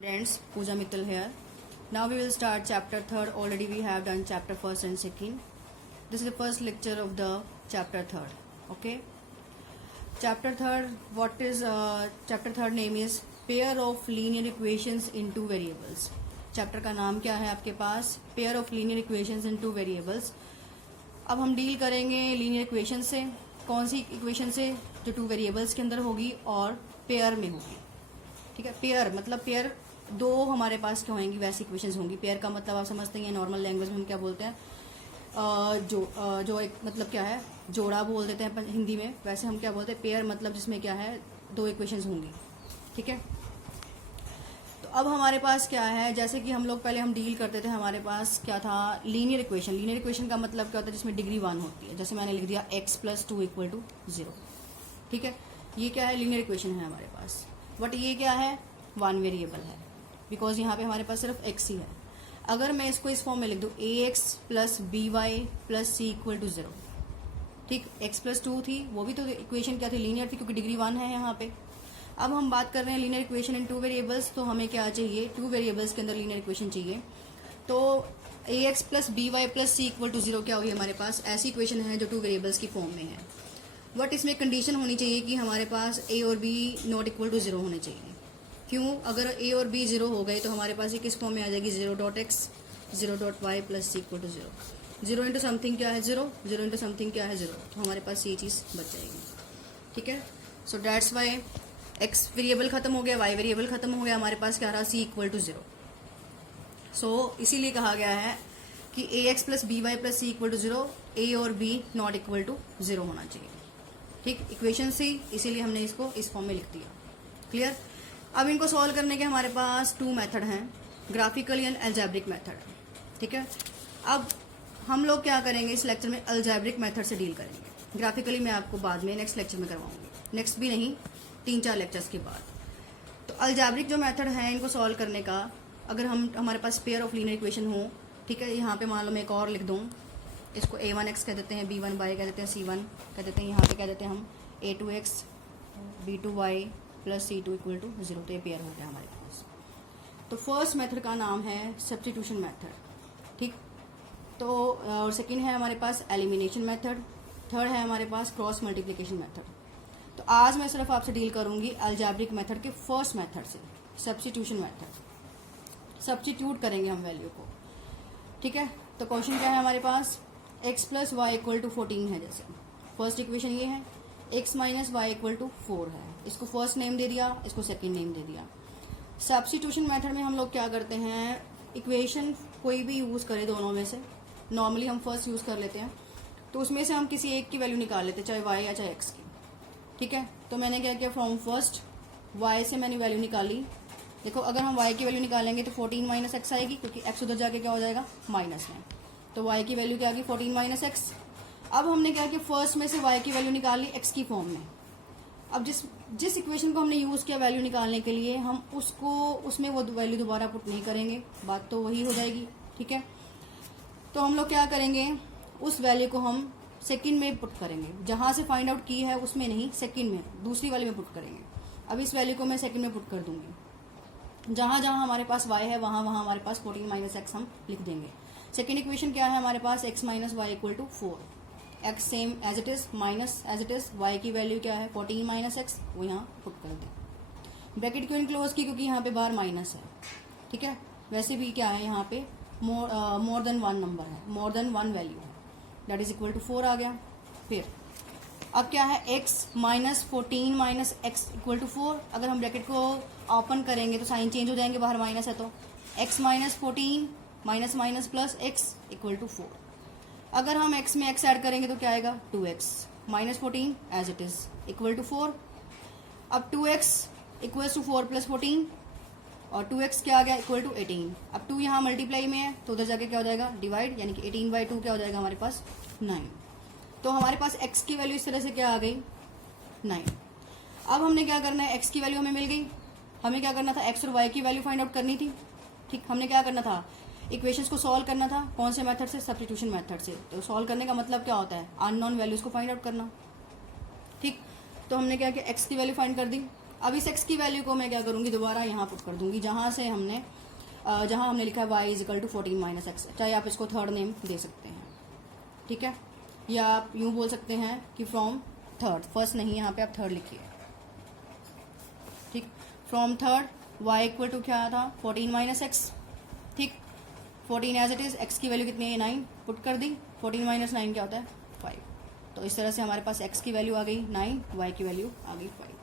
Friends, Pooja Mittal here. Now we will start chapter 3rd. Already we have done chapter 1st and 2nd. This is the first lecture of the chapter 3rd. Okay. Chapter 3rd, what is chapter 3rd name is pair of linear equations in two variables. Chapter का नाम क्या है आपके पास? Pair of linear equations in two variables. अब हम deal करेंगे linear equation से. कौन सी इक्वेशन से? जो टू वेरिएबल्स के अंदर होगी और पेयर में होगी. ठीक है. पेयर मतलब पेयर दो हमारे पास क्या होंगी वैसी इक्वेशंस होंगी. पेयर का मतलब आप समझते हैं, नॉर्मल लैंग्वेज में हम क्या बोलते हैं, जो एक मतलब क्या है, जोड़ा बोल देते हैं हिंदी में. वैसे हम क्या बोलते हैं, पेयर मतलब जिसमें क्या है दो इक्वेशंस होंगी. ठीक है. तो अब हमारे पास क्या है, जैसे कि हम लोग पहले हम डील करते थे, हमारे पास क्या था, लीनियर इक्वेशन. लीनियर इक्वेशन का मतलब क्या होता है, जिसमें डिग्री 1 होती है. जैसे मैंने लिख दिया x+2 = 0. ठीक है. ये क्या है, लीनियर इक्वेशन है हमारे पास. बट ये क्या है, वन वेरिएबल है, बिकॉज यहाँ पे हमारे पास सिर्फ x ही है. अगर मैं इसको इस फॉर्म में लिख दूँ ax + by + c = 0. ठीक. x+2 थी, वो भी तो इक्वेशन क्या थी, लीनियर थी, क्योंकि डिग्री 1 है यहाँ पे. अब हम बात कर रहे हैं linear equation in two variables. तो हमें क्या चाहिए, टू वेरिएबल्स के अंदर लीनियर इक्वेशन चाहिए. तो ax + by + c = 0 क्या होगी हमारे पास, ऐसी इक्वेशन है जो टू वेरिएबल्स की फॉर्म में है. बट इसमें कंडीशन होनी चाहिए कि हमारे पास a और b ≠ 0 होने चाहिए. क्यों? अगर a और b 0 हो गए तो हमारे पास ये किस फॉर्म में आ जाएगी, 0.x 0.y + c = 0. 0 into something क्या है 0, 0 इंटू समथिंग क्या है 0. तो हमारे पास ये चीज़ बच जाएगी. ठीक है. सो डैट्स वाई x वेरिएबल खत्म हो गया, y वेरिएबल खत्म हो गया, हमारे पास क्या रहा, c = 0. सो इसीलिए कहा गया है कि ax + by + c = 0, a और b ≠ 0 होना चाहिए. ठीक. इक्वेशन सी, इसीलिए हमने इसको इस फॉर्म में लिख दिया. क्लियर. अब इनको सॉल्व करने के हमारे पास टू मेथड हैं, ग्राफिकल एंड अलजेब्रिक मेथड. ठीक है. अब हम लोग क्या करेंगे, इस लेक्चर में अलजेब्रिक मेथड से डील करेंगे. ग्राफिकली मैं आपको बाद में नेक्स्ट लेक्चर में करवाऊंगी, नेक्स्ट भी नहीं 3-4 लेक्चर्स के बाद. तो अलजेब्रिक जो मेथड है इनको सॉल्व करने का, अगर हम हमारे पास पेयर ऑफ लीनियर इक्वेशन हो. ठीक है. यहाँ पे मान लो मैं एक और लिख दूँ, इसको a1x कह देते हैं, b1y कह देते हैं, c1 कह देते हैं, यहाँ पे कह देते हैं हम a2x b2y + c2 = 0. तो ये पेयर हो गया हमारे पास. तो फर्स्ट मेथड का नाम है सब्स्टिट्यूशन मेथड. ठीक. तो और सेकंड है हमारे पास एलिमिनेशन मेथड. थर्ड है हमारे पास क्रॉस मल्टीप्लिकेशन मेथड. तो आज मैं सिर्फ आपसे डील करूंगी अलजेब्रिक मेथड के फर्स्ट मेथड से, सब्स्टिट्यूशन मेथड. सब्स्टिट्यूट करेंगे हम वैल्यू को. ठीक है. तो क्वेश्चन क्या है हमारे पास, x + y = 14 है. जैसे फर्स्ट इक्वेशन ये है, x - y = 4 है. इसको फर्स्ट नेम दे दिया, इसको सेकंड नेम दे दिया. सब्स्टिट्यूशन मेथड में हम लोग क्या करते हैं, इक्वेशन कोई भी यूज करें दोनों में से, नॉर्मली हम फर्स्ट यूज कर लेते हैं, तो उसमें से हम किसी एक की वैल्यू निकाल लेते हैं, चाहे y या चाहे x की. ठीक है. तो मैंने क्या किया, फ्रॉम फर्स्ट y से मैंने वैल्यू निकाली. देखो, अगर हम y की वैल्यू निकालेंगे तो 14 - x आएगी, क्योंकि x उधर जाके क्या हो जाएगा, माइनस में. तो y की वैल्यू क्या आ गई, 14 - x. अब हमने क्या किया, फर्स्ट में से y की वैल्यू निकाल ली x की फॉर्म में. अब जिस इक्वेशन को हमने यूज किया वैल्यू निकालने के लिए, हम उसको उसमें वो वैल्यू दोबारा पुट नहीं करेंगे, बात तो वही हो जाएगी. ठीक है. तो हम लोग क्या करेंगे, उस वैल्यू को हम सेकंड में पुट करेंगे. जहां से फाइंड आउट की है उसमें नहीं, सेकंड में, दूसरी वाली में पुट करेंगे. अब इस वैल्यू को मैं सेकंड में पुट कर दूंगी. जहां जहां हमारे पास y है वहां वहां हमारे पास 14 - x हम लिख देंगे. सेकेंड इक्वेशन क्या है हमारे पास, x - y = 4. x same as it is, minus as it is, y की वैल्यू क्या है 14 - x, वो यहाँ पुट कर दें. ब्रैकेट क्यों क्लोज की, क्योंकि यहाँ पे बार माइनस है. ठीक है. वैसे भी क्या है यहाँ पे मोर देन 1 नंबर है, मोर देन 1 वैल्यू है, दैट इज इक्वल टू 4 आ गया. फिर अब क्या है, x - 14 - x = 4. अगर हम ब्रैकेट को ओपन करेंगे तो साइन चेंज हो जाएंगे, बाहर माइनस है, तो x - 14 - प्लस x = 4. अगर हम x में x ऐड करेंगे तो क्या आएगा, 2x - 14 एज इट इज = 4. अब 2x = 4 + 14, और 2x क्या आ गया, = 18. अब 2 यहाँ मल्टीप्लाई में है तो उधर जाके क्या हो जाएगा, डिवाइड, यानी कि 18/2 क्या हो जाएगा हमारे पास, 9. तो हमारे पास x की वैल्यू इस तरह से क्या आ गई, 9. अब हमने क्या करना है, x की वैल्यू हमें मिल गई, हमें क्या करना था, x और y की वैल्यू फाइंड आउट करनी थी. ठीक. हमने क्या करना था, इक्वेशंस को सॉल्व करना था. कौन से मेथड से, सब्स्टिट्यूशन मेथड से. तो सॉल्व करने का मतलब क्या होता है, अननोन वैल्यूज को फाइंड आउट करना. ठीक. तो हमने क्या किया, x की वैल्यू फाइंड कर दी. अब इस x की वैल्यू को मैं क्या करूंगी, दोबारा यहाँ पुट कर दूंगी जहां हमने लिखा है y is equal to 14 minus x. चाहे आप इसको थर्ड नेम दे सकते हैं, ठीक है, या आप यूं बोल सकते हैं कि फ्रॉम थर्ड, फर्स्ट नहीं, यहाँ पे आप थर्ड लिखिए, ठीक। From third y equal to क्या था, 14 माइनस एक्स, ठीक। 14 एज इट इज, x की वैल्यू कितनी है 9, पुट कर दी। 14 माइनस 9 क्या होता है 5। तो इस तरह से हमारे पास x की वैल्यू आ गई 9, y की वैल्यू आ गई 5।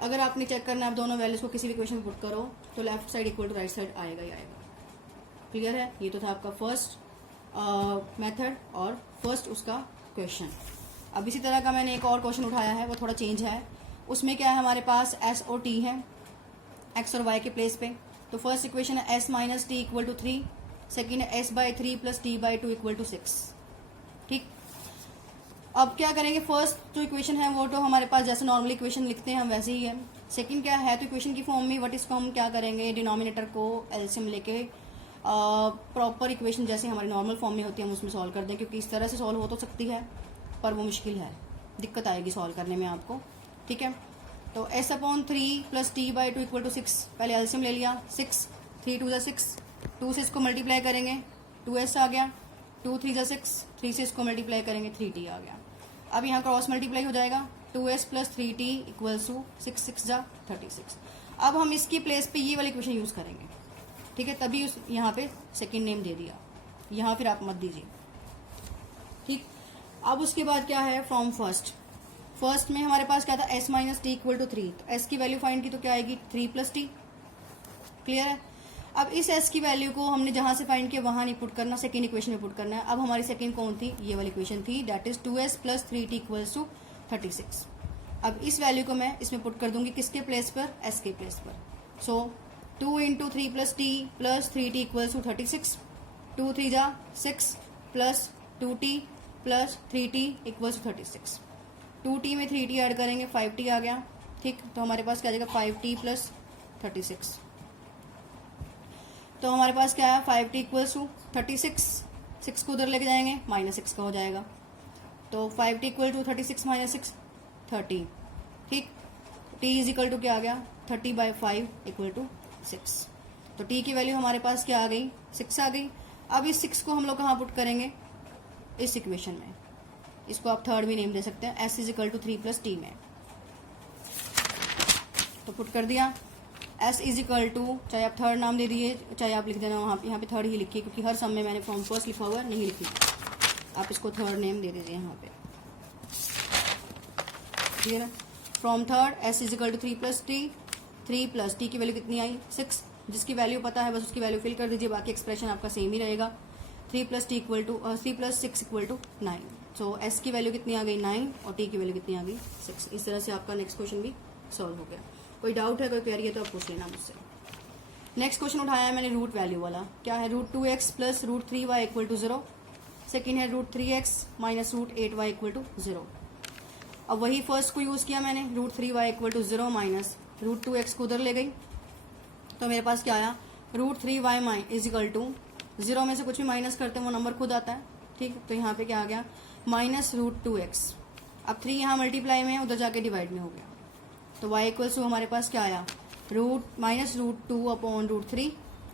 अगर आपने चेक करना है आप दोनों वैल्यूज को किसी भी इक्वेशन में पुट करो तो left side equal to right side आएगा ही आएगा। क्लियर है? ये तो था आपका फर्स्ट मेथड और फर्स्ट उसका क्वेश्चन। अब इसी तरह का मैंने एक और क्वेश्चन उठाया है, वो थोड़ा चेंज है। उसमें क्या है, हमारे पास s और t है x और y के प्लेस पे। तो फर्स्ट इक्वेशन है s minus T equal to 3, second है s by 3 plus T by 2 equal to 6, ठीक। अब क्या करेंगे, फर्स्ट जो इक्वेशन है वो तो हमारे पास जैसे नॉर्मली इक्वेशन लिखते हैं हम वैसे ही है। सेकंड क्या है, तो इक्वेशन की फॉर्म में, बट इसको हम क्या करेंगे, डिनोमिनेटर को एलसीएम लेके प्रॉपर इक्वेशन जैसे हमारी नॉर्मल फॉर्म में होती है हम उसमें सॉल्व कर दें, क्योंकि इस तरह से सॉल्व हो तो सकती है पर वो मुश्किल है, दिक्कत आएगी सॉल्व करने में आपको, ठीक है। तो s upon 3 plus T by 2 equal to 6, पहले एलसीएम ले लिया, 6, 3 2 6, 2 से इसको मल्टीप्लाई करेंगे 2s आ गया, 2 3 6, 3 से इसको मल्टीप्लाई करेंगे 3t आ गया। अब यहाँ क्रॉस मल्टीप्लाई हो जाएगा, 2s plus 3t equals to 6 6 जा 36। अब हम इसकी प्लेस पे ये वाली इक्वेशन यूज करेंगे, ठीक है, तभी उस यहाँ पे सेकंड नेम दे दिया, यहाँ फिर आप मत दीजिए, ठीक। अब उसके बाद क्या है, फ्रॉम फर्स्ट में हमारे पास क्या था, s minus T equal to 3, तो s की वैल्यू फाइंड की तो क्या आएगी 3 प्लस टी। क्लियर है? अब इस s की वैल्यू को हमने जहां से फाइंड किया वहां नहीं पुट करना, सेकंड इक्वेशन में पुट करना है। अब हमारी सेकंड कौन थी, ये वाली इक्वेशन थी, that is 2s plus 3t equals to 36। अब इस वैल्यू को मैं इसमें पुट कर दूंगी, किसके प्लेस पर, s के प्लेस पर। So 2 into 3 plus T plus 3t equals to 36, 2 3 जा 6 plus 2t plus 3t equals to 36। 2t में 3t ऐड करेंगे 5t आ गया, ठीक। तो हमारे पास क्या आ जाएगा 5t प्लस 36। तो हमारे पास क्या है 5t इक्वल्स टू 36, 6 को उधर लेके जाएंगे -6 का हो जाएगा। तो 5t इक्वल टू 36 माइनस 6 30, ठीक। t इज इक्वल टू क्या आ गया 30 बाई 5 इक्वल टू 6। तो t की वैल्यू हमारे पास क्या आ गई 6 आ गई। अब इस 6 को हम लोग कहाँ पुट करेंगे, इस इक्वेशन में। इसको आप थर्ड भी नेम दे सकते हैं, s is equal to 3 plus T में। तो पुट कर दिया, s इज इक्वल टू, चाहे आप थर्ड नाम दे दिए चाहे आप लिख देना वहाँ पे, यहाँ पे थर्ड ही लिखिए, क्योंकि हर सम में मैंने फ्रॉम फर्स्ट लिखा हुआ नहीं लिखना, आप इसको थर्ड नेम दे दीजिए यहाँ पे, ठीक है ना। From third s is equal to 3 plus T, 3 plus T की वैल्यू कितनी आई 6, जिसकी वैल्यू पता है बस उसकी वैल्यू फिल कर दीजिए, बाकी एक्सप्रेशन आपका सेम ही रहेगा। 3 plus T equal to 3 plus 6 equal to 9। So s की वैल्यू कितनी आ गई 9 और t की वैल्यू कितनी आ गई 6। इस तरह से आपका नेक्स्ट क्वेश्चन भी सॉल्व हो गया। कोई डाउट है, कोई क्वेरी है तो आप पूछ लेना मुझसे। नेक्स्ट क्वेश्चन उठाया है मैंने रूट वैल्यू वाला, क्या है √2x plus √3y equal to 0। Second है √3x minus √8y equal to 0। अब वही फर्स्ट को यूज किया मैंने, √3y equal to 0 minus √2x को उधर ले गई, तो मेरे पास क्या आया √3y इज इक्वल टू 0 में से कुछ भी माइनस करते हैं वो नंबर खुद आता है, ठीक। तो यहाँ पे क्या आ गया माइनस √2x। अब 3 यहाँ मल्टीप्लाई में उधर जाके डिवाइड में हो गया, तो y इक्वल्स टू हमारे पास क्या आया -√2 अपॉन √3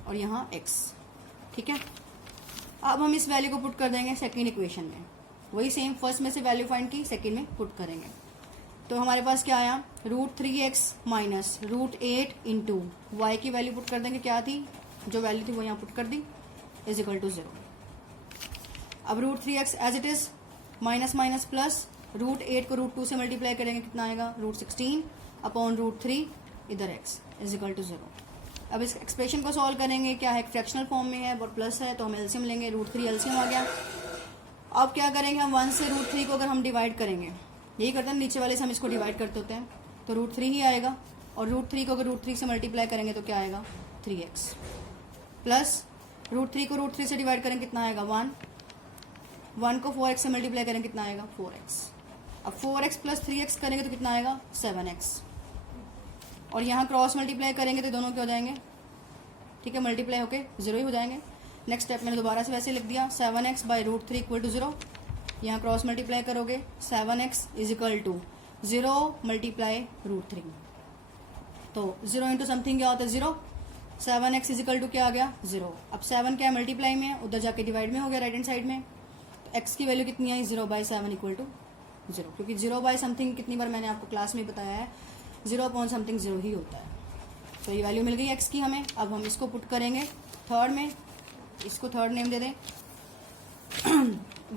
और यहाँ x, ठीक है। अब हम इस वैल्यू को पुट कर देंगे सेकेंड इक्वेशन में, वही सेम फर्स्ट में से वैल्यू फाइंड की सेकेंड में पुट करेंगे। तो हमारे पास क्या आया √3x माइनस √8 इंटू वाई की वैल्यू पुट कर देंगे, क्या थी जो वैल्यू थी वो यहाँ पुट कर दी, इज इक्वल टू 0। अब √3x as it is minus minus plus, √8 को √2 से मल्टीप्लाई करेंगे कितना आएगा √16 अपॉन √3 इधर x इज इक्वल टू 0। अब इस एक्सप्रेशन को सॉल्व करेंगे, क्या है फ्रैक्शनल फॉर्म में है और प्लस है, तो हम एलसीएम लेंगे, √3 एलसीएम आ गया। अब क्या करेंगे हम 1 से √3 को अगर हम डिवाइड करेंगे, यही करते हैं नीचे वाले से हम इसको डिवाइड करते होते हैं, तो √3 ही आएगा, और √3 को अगर √3 से मल्टीप्लाई करेंगे तो क्या आएगा 3x प्लस √3 को √3 से डिवाइड करेंगे कितना आएगा 1 को 4x से मल्टीप्लाई करेंगे कितना आएगा 4x। अब 4x प्लस 3x करेंगे तो कितना आएगा 7x, और यहाँ क्रॉस मल्टीप्लाई करेंगे तो दोनों क्या हो जाएंगे, ठीक है, मल्टीप्लाई होके 0 ही हो जाएंगे। नेक्स्ट स्टेप मैंने दोबारा से वैसे लिख दिया, 7x बाई √3 इक्वल टू 0। यहाँ क्रॉस मल्टीप्लाई करोगे 7x is equal to 0 multiply √3, तो 0 इंटू समथिंग क्या होता है 0, 7x इजिकल टू क्या आ गया 0। अब 7 क्या है मल्टीप्लाई में, उधर जाके डिवाइड में हो गया राइट हैंड साइड में, तो x की वैल्यू कितनी आई 0/7 इक्वल टू 0, क्योंकि 0/समथिंग कितनी बार मैंने आपको क्लास में बताया है 0/समथिंग 0 ही होता है। तो ये वैल्यू मिल गई x की हमें। अब हम इसको पुट करेंगे थर्ड में, इसको थर्ड नेम दे दें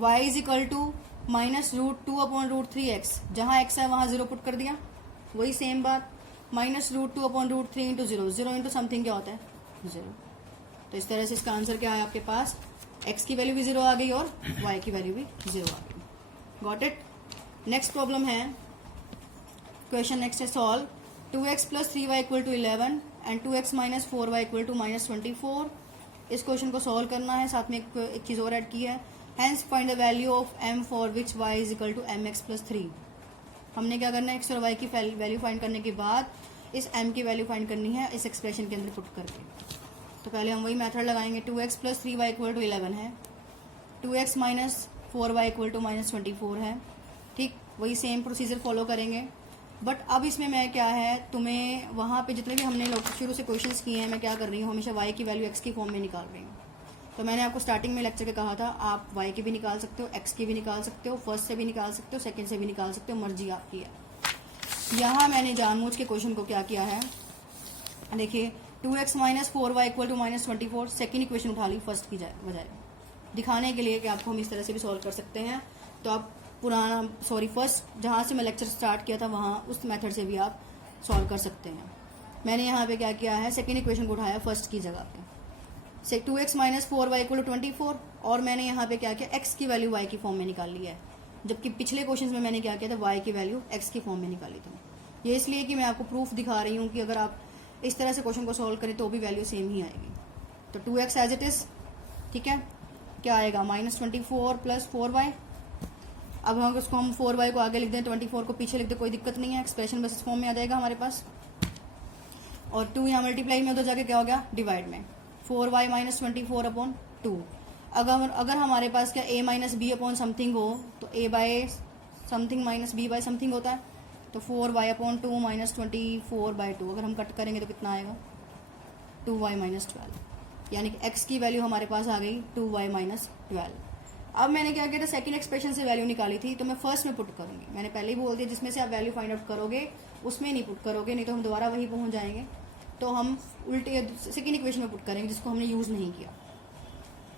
y is equal to -√2/√3x, जहाँ x है वहाँ 0 पुट कर दिया, वही सेम बात -√2/√3 इंटू 0, 0 इंटू समथिंग क्या होता है 0। तो इस तरह से इसका आंसर क्या है आपके पास, x की वैल्यू भी 0 आ गई और y की वैल्यू भी 0 आ गई। Got it. नेक्स्ट प्रॉब्लम है, क्वेश्चन नेक्स्ट है solve 2x + 3y = 11 and 2x - 4y = -24। इस क्वेश्चन को सॉल्व करना है, साथ में एक चीज और ऐड की है, hence find the value of m for which y is equal to mx + 3। हमने क्या करना है, x और y की वैल्यू फाइंड करने के बाद इस m की वैल्यू फाइंड करनी है इस एक्सप्रेशन के अंदर पुट करके। तो पहले हम वही मेथड लगाएंगे, 2x + 3y = 11 है, 2x - 4y = -24 है, ठीक, वही सेम प्रोसीजर फॉलो करेंगे। बट अब इसमें मैं क्या है, तुम्हें वहाँ पे जितने भी हमने लोग शुरू से क्वेश्चंस किए हैं, मैं क्या कर रही हूँ, हमेशा y की वैल्यू x की फॉर्म में निकाल रही हूँ। तो मैंने आपको स्टार्टिंग में लेक्चर के कहा था आप y की भी निकाल सकते हो, x की भी निकाल सकते हो, फर्स्ट से भी निकाल सकते हो, सेकंड से भी निकाल सकते हो, मर्जी आपकी है। यहाँ मैंने जानबूझ के क्वेश्चन को क्या किया है, देखिए 2x - 4y = -24, सेकेंड इक्वेशन उठा ली फर्स्ट की बजाय, दिखाने के लिए कि आपको हम इस तरह से भी सॉल्व कर सकते हैं। तो आप फर्स्ट जहाँ से मैं लेक्चर स्टार्ट किया था वहाँ उस मेथड से भी आप सॉल्व कर सकते हैं। मैंने यहाँ पे क्या किया है, सेकेंड इक्वेशन को उठाया फर्स्ट की जगह पे, 2x - 4y = 24, और मैंने यहाँ पे क्या किया, x की वैल्यू y की फॉर्म में निकाल ली है, जबकि पिछले क्वेश्चन में मैंने क्या किया था, y की वैल्यू x की फॉर्म में निकाली थी। ये इसलिए कि मैं आपको प्रूफ दिखा रही हूँ कि अगर आप इस तरह से क्वेश्चन को सॉल्व करें तो भी वैल्यू सेम ही आएगी। तो 2x एज इट इज, ठीक है, क्या आएगा -24 + 4y। अब हम उसको 4y को आगे लिख दें, 24 को पीछे लिख दें, कोई दिक्कत नहीं है, एक्सप्रेशन बस इस फॉर्म में आ जाएगा हमारे पास। और 2 यहाँ मल्टीप्लाई में उधर जाके क्या हो गया डिवाइड में, 4y - 24/2। अगर हमारे पास क्या a - b/समथिंग हो तो a/समथिंग - b/समथिंग होता है, तो 4y/2 - 24/2 अगर हम कट करेंगे तो कितना आएगा 2y - 12, यानी कि x की वैल्यू हमारे पास आ गई 2y - 12। अब मैंने क्या किया था, सेकंड एक्सप्रेशन से वैल्यू निकाली थी, तो मैं फर्स्ट में पुट करूंगी। मैंने पहले ही बोल दिया जिसमें से आप वैल्यू फाइंड आउट करोगे उसमें नहीं पुट करोगे, नहीं तो हम दोबारा वही पहुंच जाएंगे। तो हम उल्टे सेकंड इक्वेशन में पुट करेंगे जिसको हमने यूज नहीं किया।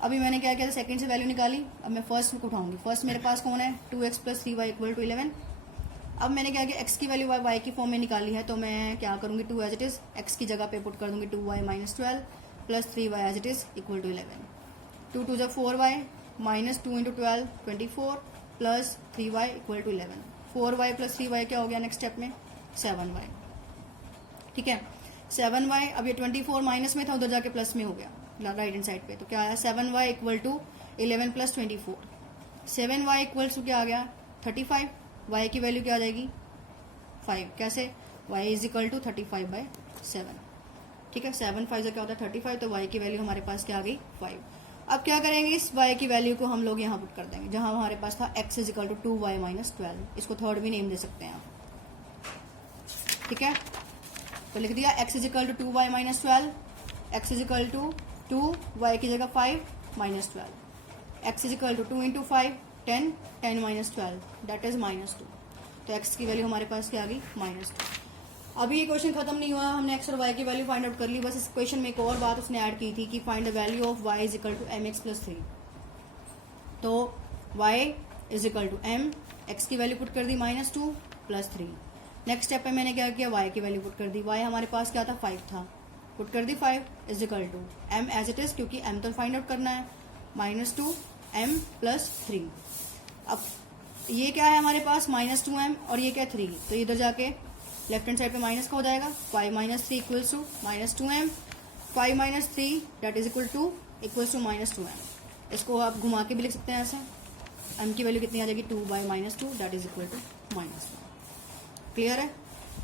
अभी मैंने क्या किया था, सेकंड से वैल्यू निकाली, अब मैं फर्स्ट में उठाऊंगी। फर्स्ट मेरे पास कौन है, 2x + 3y = 11। अब मैंने क्या किया, x की वैल्यू y की फॉर्म में निकाली है, तो मैं क्या करूंगी, 2 एज इट इज x की जगह पे पुट कर दूंगी, 2y - 12 + 3y as it is = 11। 2 × 4y -2 × 12 24 + 3y = 11। 4y + 3y क्या हो गया नेक्स्ट स्टेप में 7y, ठीक है 7y। अब ये 24 माइनस में था, उधर जाके प्लस में हो गया राइट हैंड साइड पे, तो क्या आया 7y = 11 + 24। 7y = क्या आ गया 35, y की वैल्यू क्या आ जाएगी 5। कैसे, y = 35/7, ठीक है 7 5 क्या होता है 35, तो y की वैल्यू हमारे पास क्या आ गई 5। अब क्या करेंगे, इस y की वैल्यू को हम लोग यहाँ पुट कर देंगे, जहां हमारे पास था x = 2y - 12। इसको थर्ड भी नेम दे सकते हैं आप, ठीक है। तो लिख दिया x = 2y - 12, x = 2, y की जगह 5 - 12, x = 2 × 5 10, 10 - 12 दैट इज -2। तो x की वैल्यू हमारे पास क्या आ गई -2। अभी ये क्वेश्चन खत्म नहीं हुआ, हमने x और y की वैल्यू फाइंड आउट कर ली। बस इस क्वेश्चन में एक और बात उसने ऐड की थी कि find the value of y = mx + 3। तो y = m, x की वैल्यू पुट कर दी -2 + 3। नेक्स्ट स्टेप पे मैंने क्या किया, y की वैल्यू पुट कर दी। y हमारे पास क्या था 5 था, पुट कर दी 5 = m एज इट इज, क्योंकि m तो फाइंड आउट करना है, -2 m + 3। अब ये क्या है हमारे पास -2m और ये क्या 3, तो इधर जाके लेफ्ट हैंड साइड पे माइनस का हो जाएगा, 5 - 3 = -2m, 5 - 3 that is equal to -2m। इसको आप घुमा के भी लिख सकते हैं ऐसे, m की वैल्यू कितनी आ जाएगी 2/-2 that is equal to -1। Clear है।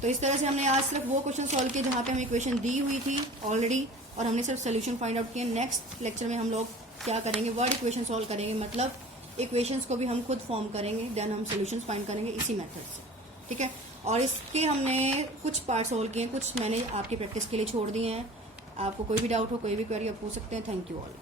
तो इस तरह से हमने आज सिर्फ वो क्वेश्चन सॉल्व किए जहाँ पे हमें इक्वेशन दी हुई थी ऑलरेडी, और हमने सिर्फ सोल्यूशन फाइंड आउट किए। नेक्स्ट लेक्चर में हम लोग क्या करेंगे, वर्ड इक्वेशन सॉल्व करेंगे, मतलब इक्वेशंस को भी हम खुद फॉर्म करेंगे, देन हम सोल्यूशन फाइंड करेंगे इसी मेथड से, ठीक है। और इसके हमने कुछ पार्ट सोल्व किए हैं, कुछ मैंने आपकी प्रैक्टिस के लिए छोड़ दिए हैं। आपको कोई भी डाउट हो, कोई भी क्वेरी आप पूछ सकते हैं। Thank you all.